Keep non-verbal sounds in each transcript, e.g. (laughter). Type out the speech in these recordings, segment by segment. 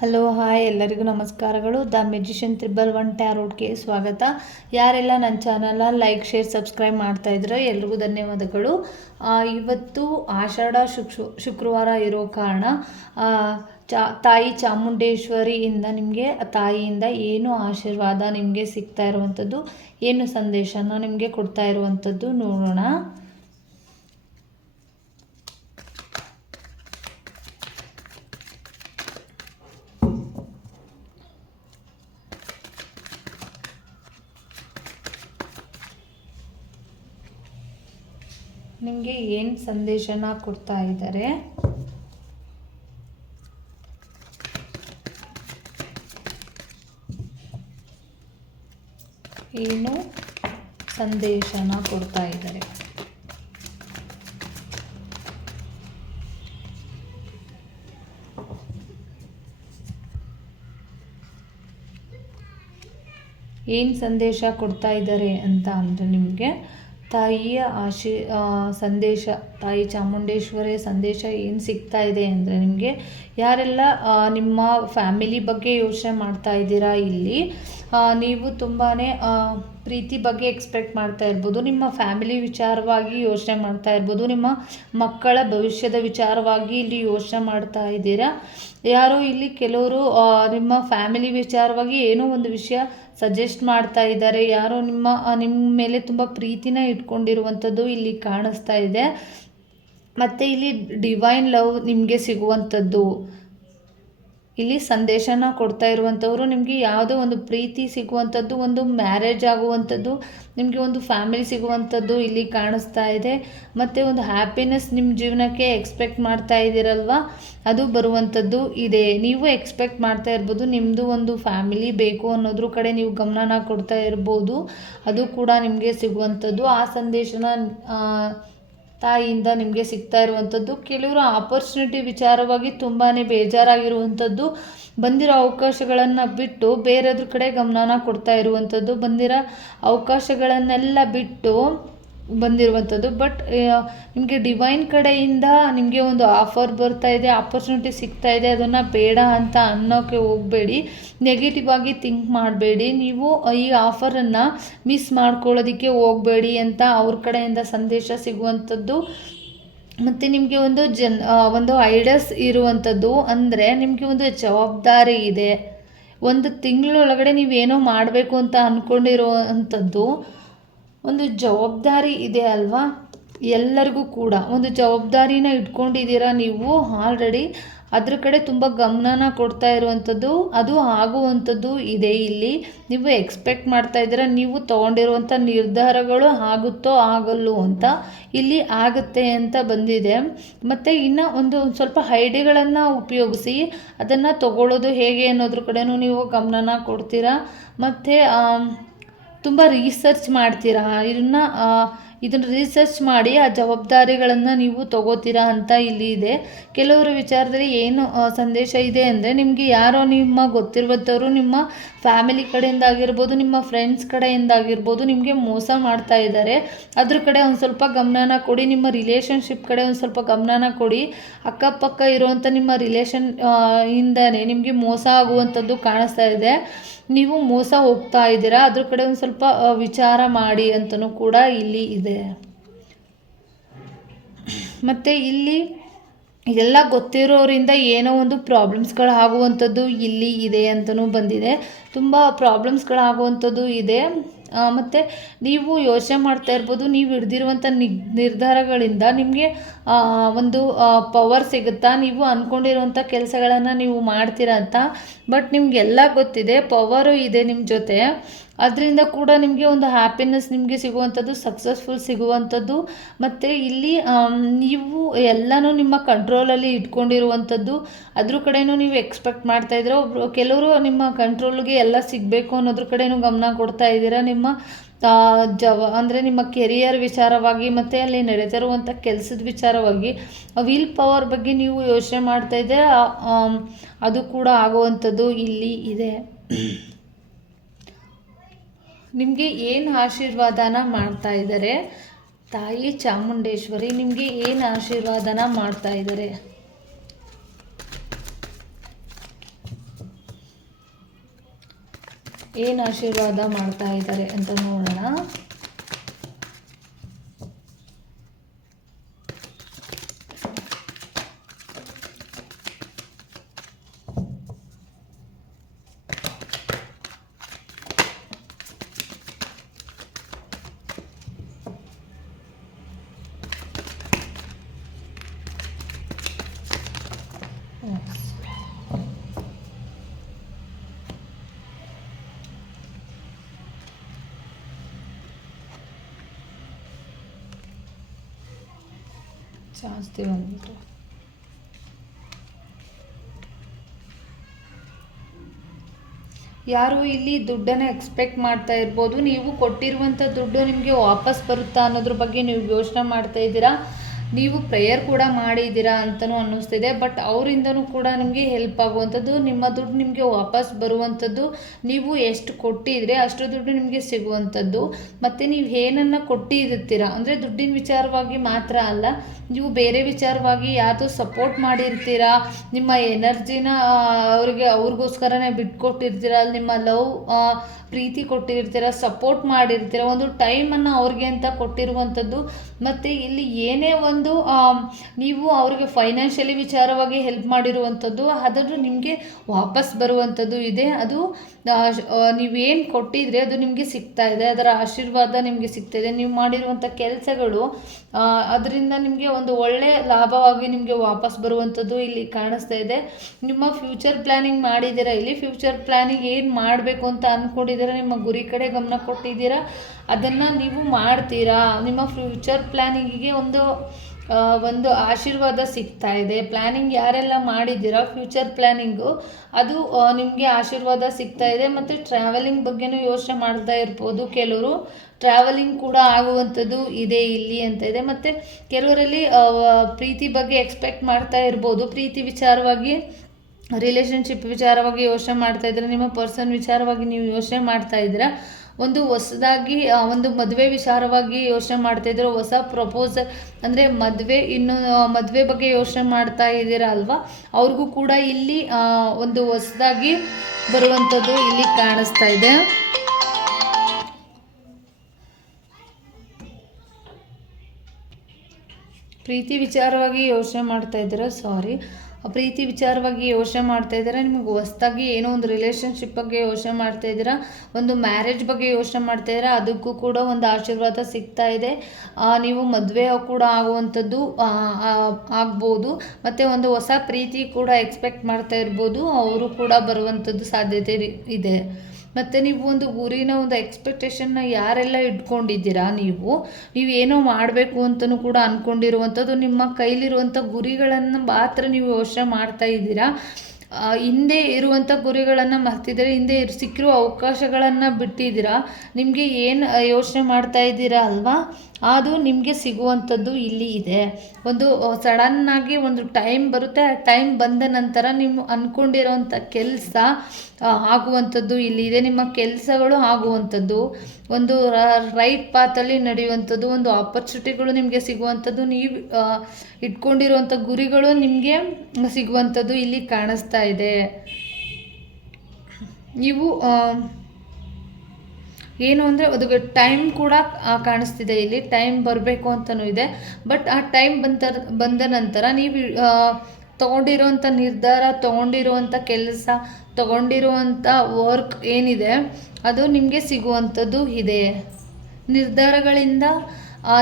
Hello, hi, ಎಲ್ಲರಿಗೂ ನಮಸ್ಕಾರಗಳು. The magician triple one ಟ್ಯಾರೋಟ್ಗೆ ಸ್ವಾಗತ. ಯಾರೆಲ್ಲ ನನ್ನ ಚಾನಲ್ನ ಲೈಕ್, ಶೇರ್, ಸಬ್ಸ್ಕ್ರೈಬ್ ಮಾಡ್ತಾ ಇದ್ರೆ ಎಲ್ರಿಗೂ ಧನ್ಯವಾದಗಳು. ಇವತ್ತು ಆಷಾಢ ಶುಕ್ ಶುಕ್ರವಾರ ಇರೋ ಕಾರಣ ಚಾ, ತಾಯಿ ಚಾಮುಂಡೇಶ್ವರಿಯಿಂದ ನಿಮಗೆ, ತಾಯಿಯಿಂದ ಏನು ಆಶೀರ್ವಾದ ನಿಮಗೆ ಸಿಗ್ತಾ ಇರುವಂಥದ್ದು, ಏನು ಸಂದೇಶನ ನಿಮಗೆ ಕೊಡ್ತಾ ಇರುವಂಥದ್ದು ನೋಡೋಣ. ನಿಮಗೆ ಏನು ಸಂದೇಶನ ಕೊಡ್ತಾ ಇದ್ದಾರೆ? ಏನು ಸಂದೇಶನ ಕೊಡ್ತಾ ಇದ್ದಾರೆ? ಏನು ಸಂದೇಶ ಕೊಡ್ತಾ ಇದ್ದಾರೆ ಅಂತ ಅಂದರೆ ನಿಮಗೆ ತಾಯಿಯ ಆಶಿ ಸಂದೇಶ, ತಾಯಿ ಚಾಮುಂಡೇಶ್ವರಿಯ ಸಂದೇಶ ಏನು ಸಿಗ್ತಾ ಇದೆ ಅಂದರೆ ನಿಮಗೆ ಯಾರೆಲ್ಲ ನಿಮ್ಮ ಫ್ಯಾಮಿಲಿ ಬಗ್ಗೆ ಯೋಚನೆ ಮಾಡ್ತಾ ಇದ್ದೀರಾ ಇಲ್ಲಿ ನೀವು ತುಂಬಾ ಪ್ರೀತಿ ಬಗ್ಗೆ ಎಕ್ಸ್ಪೆಕ್ಟ್ ಮಾಡ್ತಾ ಇರ್ಬೋದು. ನಿಮ್ಮ ಫ್ಯಾಮಿಲಿ ವಿಚಾರವಾಗಿ ಯೋಚನೆ ಮಾಡ್ತಾ ಇರ್ಬೋದು. ನಿಮ್ಮ ಮಕ್ಕಳ ಭವಿಷ್ಯದ ವಿಚಾರವಾಗಿ ಇಲ್ಲಿ ಯೋಚನೆ ಮಾಡ್ತಾ ಇದ್ದೀರಾ? ಯಾರೋ ಇಲ್ಲಿ ಕೆಲವರು ನಿಮ್ಮ ಫ್ಯಾಮಿಲಿ ವಿಚಾರವಾಗಿ ಏನೋ ಒಂದು ವಿಷಯ ಸಜೆಸ್ಟ್ ಮಾಡ್ತಾ ಇದ್ದಾರೆ. ಯಾರೋ ನಿಮ್ಮ ನಿಮ್ಮ ಮೇಲೆ ತುಂಬ ಪ್ರೀತಿನ ಇಟ್ಕೊಂಡಿರುವಂಥದ್ದು ಇಲ್ಲಿ ಕಾಣಿಸ್ತಾ ಇದೆ. ಮತ್ತು ಇಲ್ಲಿ ಡಿವೈನ್ ಲವ್ ನಿಮಗೆ ಸಿಗುವಂಥದ್ದು. ಇಲ್ಲಿ ಸಂದೇಶನ ಕೊಡ್ತಾ ಇರುವಂಥವ್ರು ನಿಮಗೆ ಯಾವುದೋ ಒಂದು ಪ್ರೀತಿ ಸಿಗುವಂಥದ್ದು, ಒಂದು ಮ್ಯಾರೇಜ್ ಆಗುವಂಥದ್ದು, ನಿಮಗೆ ಒಂದು ಫ್ಯಾಮಿಲಿ ಸಿಗುವಂಥದ್ದು ಇಲ್ಲಿ ಕಾಣಿಸ್ತಾ ಇದೆ. ಮತ್ತು ಒಂದು ಹ್ಯಾಪಿನೆಸ್ ನಿಮ್ಮ ಜೀವನಕ್ಕೆ ಎಕ್ಸ್ಪೆಕ್ಟ್ ಮಾಡ್ತಾ ಇದ್ದೀರಲ್ವ? ಅದು ಬರುವಂಥದ್ದು ಇದೆ. ನೀವು ಎಕ್ಸ್ಪೆಕ್ಟ್ ಮಾಡ್ತಾ ಇರ್ಬೋದು ನಿಮ್ಮದು ಒಂದು ಫ್ಯಾಮಿಲಿ ಬೇಕು ಅನ್ನೋದ್ರ ಕಡೆ ನೀವು ಗಮನನ ಕೊಡ್ತಾ ಇರ್ಬೋದು. ಅದು ಕೂಡ ನಿಮಗೆ ಸಿಗುವಂಥದ್ದು. ಆ ಸಂದೇಶನ ತಾಯಿಯಿಂದ ನಿಮಗೆ ಸಿಗ್ತಾ ಇರುವಂಥದ್ದು. ಕೆಲವರು ಆಪರ್ಚುನಿಟಿ ವಿಚಾರವಾಗಿ ತುಂಬಾ ಬೇಜಾರಾಗಿರುವಂಥದ್ದು. ಬಂದಿರೋ ಅವಕಾಶಗಳನ್ನು ಬಿಟ್ಟು ಬೇರೆದ್ರ ಕಡೆ ಗಮನನ ಕೊಡ್ತಾ ಇರುವಂಥದ್ದು. ಬಂದಿರೋ ಅವಕಾಶಗಳನ್ನೆಲ್ಲ ಬಿಟ್ಟು ಬಂದಿರುವಂಥದ್ದು. ಬಟ್ ನಿಮಗೆ ಡಿವೈನ್ ಕಡೆಯಿಂದ ನಿಮಗೆ ಒಂದು ಆಫರ್ ಬರ್ತಾ ಇದೆ ಆಪರ್ಚುನಿಟಿ ಸಿಗ್ತಾ ಇದೆ, ಅದನ್ನು ಬೇಡ ಅಂತ ಅನ್ನೋಕ್ಕೆ ಹೋಗಬೇಡಿ. ನೆಗೆಟಿವ್ ಆಗಿ ಥಿಂಕ್ ಮಾಡಬೇಡಿ. ನೀವು ಈ ಆಫರನ್ನು ಮಿಸ್ ಮಾಡ್ಕೊಳ್ಳೋದಕ್ಕೆ ಹೋಗಬೇಡಿ ಅಂತ ಅವ್ರ ಕಡೆಯಿಂದ ಸಂದೇಶ ಸಿಗುವಂಥದ್ದು. ಮತ್ತು ನಿಮಗೆ ಒಂದು ಜನ್ ಒಂದು ಐಡಿಯಾಸ್ ಇರುವಂಥದ್ದು ಅಂದರೆ ನಿಮಗೆ ಒಂದು ಜವಾಬ್ದಾರಿ ಇದೆ. ಒಂದು ತಿಂಗಳೊಳಗಡೆ ನೀವೇನೋ ಮಾಡಬೇಕು ಅಂತ ಅಂದ್ಕೊಂಡಿರುವಂಥದ್ದು ಒಂದು ಜವಾಬ್ದಾರಿ ಇದೆ ಅಲ್ವಾ? ಎಲ್ಲರಿಗೂ ಕೂಡ. ಒಂದು ಜವಾಬ್ದಾರಿನ ಇಟ್ಕೊಂಡಿದ್ದೀರಾ ನೀವು? ಆಲ್ರೆಡಿ ಅದ್ರ ಕಡೆ ತುಂಬ ಗಮನನ ಕೊಡ್ತಾ ಇರುವಂಥದ್ದು, ಅದು ಆಗುವಂಥದ್ದು ಇದೆ ಇಲ್ಲಿ. ನೀವು ಎಕ್ಸ್ಪೆಕ್ಟ್ ಮಾಡ್ತಾ ಇದ್ದೀರಾ, ನೀವು ತೊಗೊಂಡಿರುವಂಥ ನಿರ್ಧಾರಗಳು ಆಗುತ್ತೋ ಆಗಲ್ಲೋ ಅಂತ ಇಲ್ಲಿ ಆಗುತ್ತೆ ಅಂತ ಬಂದಿದೆ. ಮತ್ತು ಇನ್ನು ಒಂದು ಸ್ವಲ್ಪ ಐಡಿಗಳನ್ನು ಉಪಯೋಗಿಸಿ ಅದನ್ನು ತಗೊಳ್ಳೋದು ಹೇಗೆ ಅನ್ನೋದ್ರ ಕಡೆನೂ ನೀವು ಗಮನನ ಕೊಡ್ತೀರಾ? ಮತ್ತು ತುಂಬ ರೀಸರ್ಚ್ ಮಾಡ್ತೀರಾ? ಇದನ್ನ ಇದನ್ನು ರಿಸರ್ಚ್ ಮಾಡಿ ಆ ಜವಾಬ್ದಾರಿಗಳನ್ನು ನೀವು ತಗೋತೀರಾ ಅಂತ ಇಲ್ಲಿ ಇದೆ. ಕೆಲವರ ವಿಚಾರದಲ್ಲಿ ಏನು ಸಂದೇಶ ಇದೆ ಅಂದರೆ ನಿಮಗೆ ಯಾರೋ ನಿಮ್ಮ ಗೊತ್ತಿರುವಂಥವ್ರು ನಿಮ್ಮ ಫ್ಯಾಮಿಲಿ ಕಡೆಯಿಂದ ಆಗಿರ್ಬೋದು, ನಿಮ್ಮ ಫ್ರೆಂಡ್ಸ್ ಕಡೆಯಿಂದ ಆಗಿರ್ಬೋದು ನಿಮಗೆ ಮೋಸ ಮಾಡ್ತಾ ಇದ್ದಾರೆ. ಅದ್ರ ಕಡೆ ಒಂದು ಸ್ವಲ್ಪ ಗಮನನ ಕೊಡಿ, ನಿಮ್ಮ ರಿಲೇಷನ್ಶಿಪ್ ಕಡೆ ಒಂದು ಸ್ವಲ್ಪ ಗಮನನ ಕೊಡಿ. ಅಕ್ಕಪಕ್ಕ ಇರುವಂಥ ನಿಮ್ಮ ರಿಲೇಷನ್ ಇಂದನೇ ನಿಮಗೆ ಮೋಸ ಆಗುವಂಥದ್ದು ಕಾಣಿಸ್ತಾ ಇದೆ. ನೀವು ಮೋಸ ಹೋಗ್ತಾ ಇದ್ದೀರಾ, ಅದ್ರ ಕಡೆ ಒಂದು ಸ್ವಲ್ಪ ವಿಚಾರ ಮಾಡಿ ಅಂತಲೂ ಕೂಡ ಇಲ್ಲಿ ಇದೆ. ಮತ್ತು ಇಲ್ಲಿ ಇದೆಲ್ಲ ಗೊತ್ತಿರೋರಿಂದ ಏನೋ ಒಂದು ಪ್ರಾಬ್ಲಮ್ಸ್ಗಳು ಆಗುವಂಥದ್ದು ಇಲ್ಲಿ ಇದೆ ಅಂತಲೂ ಬಂದಿದೆ. ತುಂಬ ಪ್ರಾಬ್ಲಮ್ಸ್ಗಳಾಗುವಂಥದ್ದು ಇದೆ. ಮತ್ತು ನೀವು ಯೋಚನೆ ಮಾಡ್ತಾ ಇರ್ಬೋದು, ನೀವು ಹಿಡ್ದಿರುವಂಥ ನಿ, ನಿರ್ಧಾರಗಳಿಂದ ನಿಮಗೆ ಒಂದು ಪವರ್ ಸಿಗುತ್ತಾ? ನೀವು ಅಂದ್ಕೊಂಡಿರುವಂಥ ಕೆಲಸಗಳನ್ನು ನೀವು ಮಾಡ್ತೀರಾ ಅಂತ ಬಟ್ ನಿಮಗೆಲ್ಲ ಗೊತ್ತಿದೆ ಪವರು ಇದೆ ನಿಮ್ಮ ಜೊತೆ. ಅದರಿಂದ ಕೂಡ ನಿಮಗೆ ಒಂದು ಹ್ಯಾಪಿನೆಸ್ ನಿಮಗೆ ಸಿಗುವಂಥದ್ದು ಸಕ್ಸಸ್ಫುಲ್ ಸಿಗುವಂಥದ್ದು. ಮತ್ತು ಇಲ್ಲಿ ನೀವು ಎಲ್ಲನೂ ನಿಮ್ಮ ಕಂಟ್ರೋಲಲ್ಲಿ ಇಟ್ಕೊಂಡಿರುವಂಥದ್ದು. ಅದ್ರ ಕಡೆನೂ ನೀವು ಎಕ್ಸ್ಪೆಕ್ಟ್ ಮಾಡ್ತಾ ಇದ್ದೀರಾ. ಒಬ್ರು, ಕೆಲವರು ನಿಮ್ಮ ಕಂಟ್ರೋಲ್ಗೆ ಎಲ್ಲ ಸಿಗಬೇಕು ಅನ್ನೋದ್ರ ಕಡೆನೂ ಗಮನ ಕೊಡ್ತಾ ಇದ್ದೀರಾ. ನಿಮ್ಮ ಜವ, ಅಂದರೆ ನಿಮ್ಮ ಕೆರಿಯರ್ ವಿಚಾರವಾಗಿ ಮತ್ತು ಅಲ್ಲಿ ನಡೆದಿರುವಂಥ ಕೆಲಸದ ವಿಚಾರವಾಗಿ ವಿಲ್ ಪವರ್ ಬಗ್ಗೆ ನೀವು ಯೋಚನೆ ಮಾಡ್ತಾ ಇದ್ದೀರಾ. ಅದು ಕೂಡ ಆಗುವಂಥದ್ದು ಇಲ್ಲಿ ಇದೆ. (coughs) ನಿಮಗೆ ಏನು ಆಶೀರ್ವಾದನ ಮಾಡ್ತಾ ಇದ್ದಾರೆ ತಾಯಿ ಚಾಮುಂಡೇಶ್ವರಿ, ನಿಮಗೆ ಏನು ಆಶೀರ್ವಾದನ ಮಾಡ್ತಾ ಇದ್ದಾರೆ ಏನು ಆಶೀರ್ವಾದ ಮಾಡ್ತಾ ಇದ್ದಾರೆ ಅಂತ ನೋಡೋಣ. ಜಾಸ್ತಿ ಬಂದ್ಬಿಟ್ಟು ಯಾರು ಇಲ್ಲಿ ದುಡ್ಡನ್ನು ಎಕ್ಸ್ಪೆಕ್ಟ್ ಮಾಡ್ತಾ ಇರ್ಬೋದು, ನೀವು ಕೊಟ್ಟಿರುವಂಥ ದುಡ್ಡು ನಿಮಗೆ ವಾಪಸ್ ಬರುತ್ತಾ ಅನ್ನೋದ್ರ ಬಗ್ಗೆ ನೀವು ಯೋಚನೆ ಮಾಡ್ತಾ ಇದ್ದೀರಾ? ನೀವು ಪ್ರೇಯರ್ ಕೂಡ ಮಾಡಿದ್ದೀರಾ ಅಂತಲೂ ಅನ್ನಿಸ್ತಿದೆ ಬಟ್ ಅವರಿಂದನೂ ಕೂಡ ನಿಮಗೆ ಹೆಲ್ಪ್ ಆಗುವಂಥದ್ದು, ನಿಮ್ಮ ದುಡ್ಡು ನಿಮಗೆ ವಾಪಸ್ ಬರುವಂಥದ್ದು, ನೀವು ಎಷ್ಟು ಕೊಟ್ಟಿದ್ರೆ ಅಷ್ಟು ದುಡ್ಡು ನಿಮಗೆ ಸಿಗುವಂಥದ್ದು. ಮತ್ತು ನೀವು ಏನನ್ನು ಕೊಟ್ಟಿರ್ತೀರಾ ಅಂದರೆ ದುಡ್ಡಿನ ವಿಚಾರವಾಗಿ ಮಾತ್ರ ಅಲ್ಲ, ನೀವು ಬೇರೆ ವಿಚಾರವಾಗಿ ಯಾರು ಸಪೋರ್ಟ್ ಮಾಡಿರ್ತೀರಾ? ನಿಮ್ಮ ಎನರ್ಜಿನ ಅವ್ರಿಗೆ, ಅವ್ರಿಗೋಸ್ಕರನೇ ಅಲ್ಲಿ ನಿಮ್ಮ ಲವ್ ಪ್ರೀತಿ ಕೊಟ್ಟಿರ್ತೀರ? ಸಪೋರ್ಟ್ ಮಾಡಿರ್ತೀರ? ಒಂದು ಟೈಮನ್ನು ಅವ್ರಿಗೆ ಅಂತ ಕೊಟ್ಟಿರುವಂಥದ್ದು. ಮತ್ತು ಇಲ್ಲಿ ಏನೇ ಒಂದು ನೀವು ಅವರಿಗೆ ಫೈನಾನ್ಷಿಯಲಿ ವಿಚಾರವಾಗಿ ಹೆಲ್ಪ್ ಮಾಡಿರುವಂಥದ್ದು ಅದನ್ನು ನಿಮಗೆ ವಾಪಸ್ ಬರುವಂಥದ್ದು ಇದೆ. ಅದು ನೀವೇನು ಕೊಟ್ಟಿದ್ರೆ ಅದು ನಿಮಗೆ ಸಿಗ್ತಾ ಇದೆ, ಅದರ ಆಶೀರ್ವಾದ ನಿಮಗೆ ಸಿಗ್ತಾ ಇದೆ. ನೀವು ಮಾಡಿರುವಂಥ ಕೆಲಸಗಳು ಅದರಿಂದ ನಿಮಗೆ ಒಂದು ಒಳ್ಳೆಯ ಲಾಭವಾಗಿ ನಿಮಗೆ ವಾಪಸ್ ಬರುವಂಥದ್ದು ಇಲ್ಲಿ ಕಾಣಿಸ್ತಾ ಇದೆ. ನಿಮ್ಮ ಫ್ಯೂಚರ್ ಪ್ಲ್ಯಾನಿಂಗ್ ಮಾಡಿದ್ದೀರಾ ಇಲ್ಲಿ? ಫ್ಯೂಚರ್ ಪ್ಲ್ಯಾನಿಂಗ್ ಏನು ಮಾಡಬೇಕು ಅಂತ ಅಂದ್ಕೊಂಡಿದ್ದೀರಾ ನಿಮ್ಮ ಗುರಿ ಕಡೆ ಗಮನ ಕೊಟ್ಟಿದ್ದೀರಾ? ಅದನ್ನು ನೀವು ಮಾಡ್ತೀರಾ? ನಿಮ್ಮ ಫ್ಯೂಚರ್ ಪ್ಲ್ಯಾನಿಂಗಿಗೆ ಒಂದು ಒಂದು ಆಶೀರ್ವಾದ ಸಿಗ್ತಾ ಇದೆ. ಪ್ಲ್ಯಾನಿಂಗ್ ಯಾರೆಲ್ಲ ಮಾಡಿದ್ದೀರಾ? ಫ್ಯೂಚರ್ ಪ್ಲ್ಯಾನಿಂಗು ಅದು ನಿಮಗೆ ಆಶೀರ್ವಾದ ಸಿಗ್ತಾ ಇದೆ ಮತ್ತು ಟ್ರಾವೆಲಿಂಗ್ ಬಗ್ಗೆನೂ ಯೋಚನೆ ಮಾಡ್ತಾ ಇರ್ಬೋದು. ಕೆಲವರು ಟ್ರಾವೆಲಿಂಗ್ ಕೂಡ ಆಗುವಂಥದ್ದು ಇದೆ ಇಲ್ಲಿ ಅಂತ ಇದೆ. ಮತ್ತು ಕೆಲವರಲ್ಲಿ ಪ್ರೀತಿ ಬಗ್ಗೆ ಎಕ್ಸ್ಪೆಕ್ಟ್ ಮಾಡ್ತಾ ಇರ್ಬೋದು. ಪ್ರೀತಿ ವಿಚಾರವಾಗಿ ರಿಲೇಷನ್ಶಿಪ್ ವಿಚಾರವಾಗಿ ಯೋಚನೆ ಮಾಡ್ತಾ ಇದ್ರೆ, ನಿಮ್ಮ ಪರ್ಸನ್ ವಿಚಾರವಾಗಿ ನೀವು ಯೋಚನೆ ಮಾಡ್ತಾ ಇದ್ದೀರಾ? ಒಂದು ಹೊಸದಾಗಿ ಒಂದು ಮದುವೆ ವಿಚಾರವಾಗಿ ಯೋಚನೆ ಮಾಡ್ತಾ ಇದ್ರು ಹೊಸ ಪ್ರಪೋಸಲ್ ಅಂದರೆ ಮದುವೆ, ಇನ್ನು ಮದುವೆ ಬಗ್ಗೆ ಯೋಚನೆ ಮಾಡ್ತಾ ಇದ್ದೀರಾ ಅಲ್ವಾ? ಅವ್ರಿಗೂ ಕೂಡ ಇಲ್ಲಿ ಒಂದು ಹೊಸದಾಗಿ ಬರುವಂಥದ್ದು ಇಲ್ಲಿ ಕಾಣಿಸ್ತಾ ಇದೆ. ಪ್ರೀತಿ ವಿಚಾರವಾಗಿ ಯೋಚನೆ ಮಾಡ್ತಾ ಇದ್ದೀರಾ? ಸಾರಿ ಪ್ರೀತಿ ವಿಚಾರವಾಗಿ ಯೋಚನೆ ಮಾಡ್ತಾ ಇದ್ದೀರಾ? ನಿಮಗೆ ಹೊಸ್ದಾಗಿ ಏನೋ ಒಂದು ರಿಲೇಷನ್ಶಿಪ್ ಬಗ್ಗೆ ಯೋಚನೆ ಮಾಡ್ತಾ ಇದ್ದೀರಾ? ಒಂದು ಮ್ಯಾರೇಜ್ ಬಗ್ಗೆ ಯೋಚನೆ ಮಾಡ್ತಾ ಇದ್ದೀರಾ? ಅದಕ್ಕೂ ಕೂಡ ಒಂದು ಆಶೀರ್ವಾದ ಸಿಗ್ತಾ ಇದೆ. ನೀವು ಮದುವೆ ಕೂಡ ಆಗುವಂಥದ್ದು ಆಗ್ಬೋದು. ಮತ್ತು ಒಂದು ಹೊಸ ಪ್ರೀತಿ ಕೂಡ ಎಕ್ಸ್ಪೆಕ್ಟ್ ಮಾಡ್ತಾ ಇರ್ಬೋದು. ಅವರು ಕೂಡ ಬರುವಂಥದ್ದು ಸಾಧ್ಯತೆ ಇದೆ. ಮತ್ತು ನೀವು ಒಂದು ಗುರಿನ ಒಂದು ಎಕ್ಸ್ಪೆಕ್ಟೇಷನ್ನ ಯಾರೆಲ್ಲ ಇಟ್ಕೊಂಡಿದ್ದೀರಾ ನೀವು ನೀವು ಏನೋ ಮಾಡಬೇಕು ಅಂತಲೂ ಕೂಡ ಅಂದ್ಕೊಂಡಿರುವಂಥದ್ದು ನಿಮ್ಮ ಕೈಲಿರುವಂಥ ಗುರಿಗಳನ್ನು ಮಾತ್ರ ನೀವು ಯೋಚನೆ ಮಾಡ್ತಾ ಇದ್ದೀರಾ? ಹಿಂದೆ ಇರುವಂಥ ಗುರಿಗಳನ್ನು ಮರ್ತಿದ್ದೀರಾ? ಹಿಂದೆ ಸಿಕ್ಕಿರುವ ಅವಕಾಶಗಳನ್ನು ಬಿಟ್ಟಿದ್ದೀರಾ? ನಿಮಗೆ ಏನು ಯೋಚನೆ ಮಾಡ್ತಾ ಇದ್ದೀರಾ ಅಲ್ವಾ? ಅದು ನಿಮಗೆ ಸಿಗುವಂಥದ್ದು ಇಲ್ಲಿ ಇದೆ. ಒಂದು ಸಡನ್ನಾಗಿ ಒಂದು ಟೈಮ್ ಬರುತ್ತೆ, ಆ ಟೈಮ್ ಬಂದ ನಂತರ ನಿಮ್ಮ ಅಂದ್ಕೊಂಡಿರೋವಂಥ ಕೆಲಸ ಆಗುವಂಥದ್ದು ಇಲ್ಲಿ ಇದೆ. ನಿಮ್ಮ ಕೆಲಸಗಳು ಆಗುವಂಥದ್ದು, ಒಂದು ರೈಟ್ ಪಾತಲ್ಲಿ ನಡೆಯುವಂಥದ್ದು, ಒಂದು ಆಪರ್ಚುನಿಟಿಗಳು ನಿಮಗೆ ಸಿಗುವಂಥದ್ದು, ನೀವು ಇಟ್ಕೊಂಡಿರುವಂಥ ಗುರಿಗಳು ನಿಮಗೆ ಸಿಗುವಂಥದ್ದು ಇಲ್ಲಿ ಕಾಣಿಸ್ತಾ ಇದೆ. ನೀವು ಏನು ಅಂದರೆ ಅದು ಟೈಮ್ ಕೂಡ ಕಾಣಿಸ್ತಿದೆ ಇಲ್ಲಿ. ಟೈಮ್ ಬರಬೇಕು ಅಂತಲೂ ಇದೆ. ಬಟ್ ಆ ಟೈಮ್ ಬಂದ ಬಂದ ನಂತರ ನೀವು ತೊಗೊಂಡಿರುವಂಥ ನಿರ್ಧಾರ ತೊಗೊಂಡಿರುವಂಥ ಕೆಲಸ ತೊಗೊಂಡಿರುವಂಥ ವರ್ಕ್ ಏನಿದೆ, ಅದು ನಿಮಗೆ ಸಿಗುವಂಥದ್ದು ಇದೆ. ನಿರ್ಧಾರಗಳಿಂದ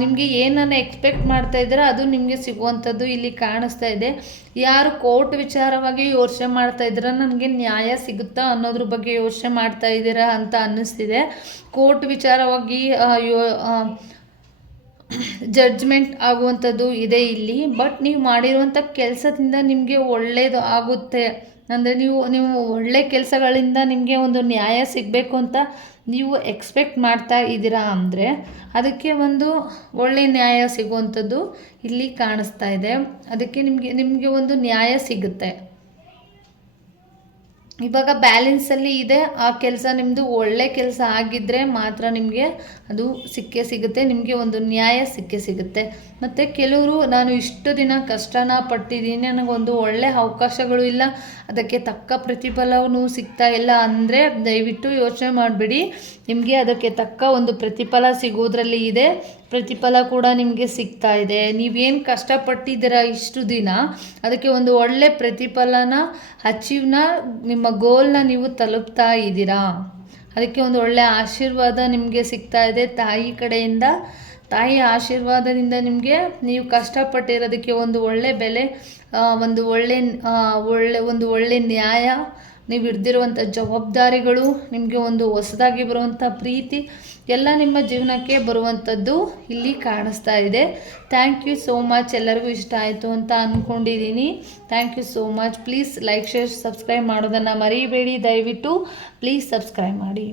ನಿಮಗೆ ಏನನ್ನು ಎಕ್ಸ್ಪೆಕ್ಟ್ ಮಾಡ್ತಾ ಇದ್ದೀರಾ, ಅದು ನಿಮಗೆ ಸಿಗುವಂಥದ್ದು ಇಲ್ಲಿ ಕಾಣಿಸ್ತಾ ಇದೆ. ಯಾರು ಕೋರ್ಟ್ ವಿಚಾರವಾಗಿ ಯೋಚನೆ ಮಾಡ್ತಾ ಇದ್ದೀರಾ, ನನಗೆ ನ್ಯಾಯ ಸಿಗುತ್ತಾ ಅನ್ನೋದ್ರ ಬಗ್ಗೆ ಯೋಚನೆ ಮಾಡ್ತಾ ಇದ್ದೀರಾ ಅಂತ ಅನ್ನಿಸ್ತಿದೆ. ಕೋರ್ಟ್ ವಿಚಾರವಾಗಿ ಯೋ ಜಡ್ಜ್ಮೆಂಟ್ ಆಗುವಂಥದ್ದು ಇದೆ ಇಲ್ಲಿ ಬಟ್ ನೀವು ಮಾಡಿರುವಂಥ ಕೆಲಸದಿಂದ ನಿಮಗೆ ಒಳ್ಳೆಯದು ಆಗುತ್ತೆ. ಅಂದರೆ ನೀವು ನೀವು ಒಳ್ಳೆ ಕೆಲಸಗಳಿಂದ ನಿಮಗೆ ಒಂದು ನ್ಯಾಯ ಸಿಗಬೇಕು ಅಂತ ನೀವು ಎಕ್ಸ್ಪೆಕ್ಟ್ ಮಾಡ್ತಾ ಇದ್ದೀರಾ ಅಂದರೆ ಅದಕ್ಕೆ ಒಂದು ಒಳ್ಳೆ ನ್ಯಾಯ ಸಿಗುವಂಥದ್ದು ಇಲ್ಲಿ ಕಾಣಿಸ್ತಾ ಇದೆ. ಅದಕ್ಕೆ ನಿಮಗೆ ನಿಮಗೆ ಒಂದು ನ್ಯಾಯ ಸಿಗುತ್ತೆ. ಇವಾಗ ಬ್ಯಾಲೆನ್ಸಲ್ಲಿ ಇದೆ. ಆ ಕೆಲಸ ನಿಮ್ಮದು ಒಳ್ಳೆ ಕೆಲಸ ಆಗಿದ್ದರೆ ಮಾತ್ರ ನಿಮಗೆ ಅದು ಸಿಕ್ಕೇ ಸಿಗುತ್ತೆ. ನಿಮಗೆ ಒಂದು ನ್ಯಾಯ ಸಿಕ್ಕೇ ಸಿಗುತ್ತೆ. ಮತ್ತು ಕೆಲವರು, ನಾನು ಇಷ್ಟು ದಿನ ಕಷ್ಟನ ಪಟ್ಟಿದ್ದೀನಿ. ನನಗೊಂದು ಒಳ್ಳೆ ಅವಕಾಶಗಳು ಇಲ್ಲ. ಅದಕ್ಕೆ ತಕ್ಕ ಪ್ರತಿಫಲವೂ ಸಿಗ್ತಾ ಇಲ್ಲ ಅಂದರೆ ದಯವಿಟ್ಟು ಯೋಚನೆ ಮಾಡಿಬಿಡಿ. ನಿಮಗೆ ಅದಕ್ಕೆ ತಕ್ಕ ಒಂದು ಪ್ರತಿಫಲ ಸಿಗೋದ್ರಲ್ಲಿ ಇದೆ. ಪ್ರತಿಫಲ ಕೂಡ ನಿಮಗೆ ಸಿಗ್ತಾ ಇದೆ. ನೀವೇನು ಕಷ್ಟಪಟ್ಟಿದ್ದೀರ ಇಷ್ಟು ದಿನ, ಅದಕ್ಕೆ ಒಂದು ಒಳ್ಳೆ ಪ್ರತಿಫಲನ ಅಚೀವ್ನ ನಿಮ್ಮ ಗೋಲ್ನ ನೀವು ತಲುಪ್ತಾ ಇದ್ದೀರಾ? ಅದಕ್ಕೆ ಒಂದು ಒಳ್ಳೆ ಆಶೀರ್ವಾದ ನಿಮಗೆ ಸಿಗ್ತಾ ಇದೆ. ತಾಯಿ ಕಡೆಯಿಂದ, ತಾಯಿ ಆಶೀರ್ವಾದದಿಂದ ನಿಮಗೆ ನೀವು ಕಷ್ಟಪಟ್ಟಿರೋದಕ್ಕೆ ಒಂದು ಒಳ್ಳೆ ಬೆಲೆ ಒಂದು ಒಳ್ಳೆ ಒಳ್ಳೆ, ಒಂದು ಒಳ್ಳೆ ನ್ಯಾಯ ನೀವು ಹಿಡ್ದಿರುವಂಥ ಜವಾಬ್ದಾರಿಗಳು ನಿಮಗೆ ಒಂದು ಹೊಸದಾಗಿ ಬರುವಂಥ ಪ್ರೀತಿ ಎಲ್ಲ ನಿಮ್ಮ ಜೀವನಕ್ಕೆ ಬರುವಂಥದ್ದು ಇಲ್ಲಿ ಕಾಣಿಸ್ತಾ ಇದೆ. ಥ್ಯಾಂಕ್ ಯು ಸೋ ಮಚ್ ಎಲ್ಲರಿಗೂ ಇಷ್ಟ ಆಯಿತು ಅಂತ ಅಂದ್ಕೊಂಡಿದ್ದೀನಿ thank you so much please like share subscribe ಮಾಡೋದನ್ನು ಮರೀಬೇಡಿ. ದಯವಿಟ್ಟು ಪ್ಲೀಸ್ ಸಬ್ಸ್ಕ್ರೈಬ್ ಮಾಡಿ.